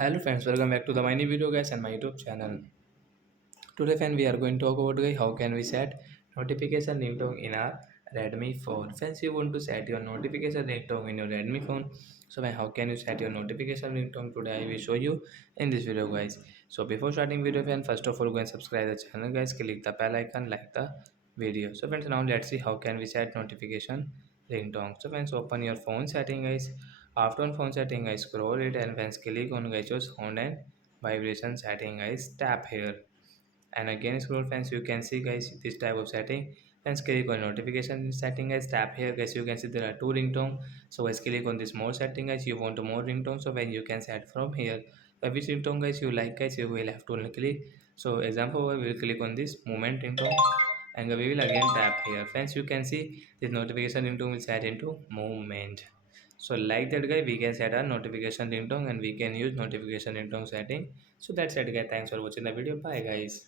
Hello friends, welcome back to the my new video guys and my YouTube channel. Today friend we are going to talk about guys how can we set notification ringtone in our Redmi phone. Friends, you want to set your notification ringtone in your Redmi phone. So how can you set your notification ringtone today? I will show you in this video guys. So before starting video friend, first of all go and subscribe the channel guys. Click the bell icon, like the video. So friends, now let's see how can we set notification ringtone. So friends, open your phone setting guys. After on phone setting guys, scroll it and friends click on guys your sound and vibration setting guys, tap here and again scroll friends. You can see guys this type of setting. Friends, click on notification setting guys, tap here guys. You can see there are two ringtone. So guys, click on this more setting guys. You want more ringtone, so when you can set from here which ringtone guys you like guys, you will have to click. So example, we will click on this moment ringtone and we will again tap here. Friends, you can see this notification ringtone will set into movement. So like that guy, we can set our notification ringtone and we can use notification ringtone setting. So that's it guys, thanks for watching the video, bye guys.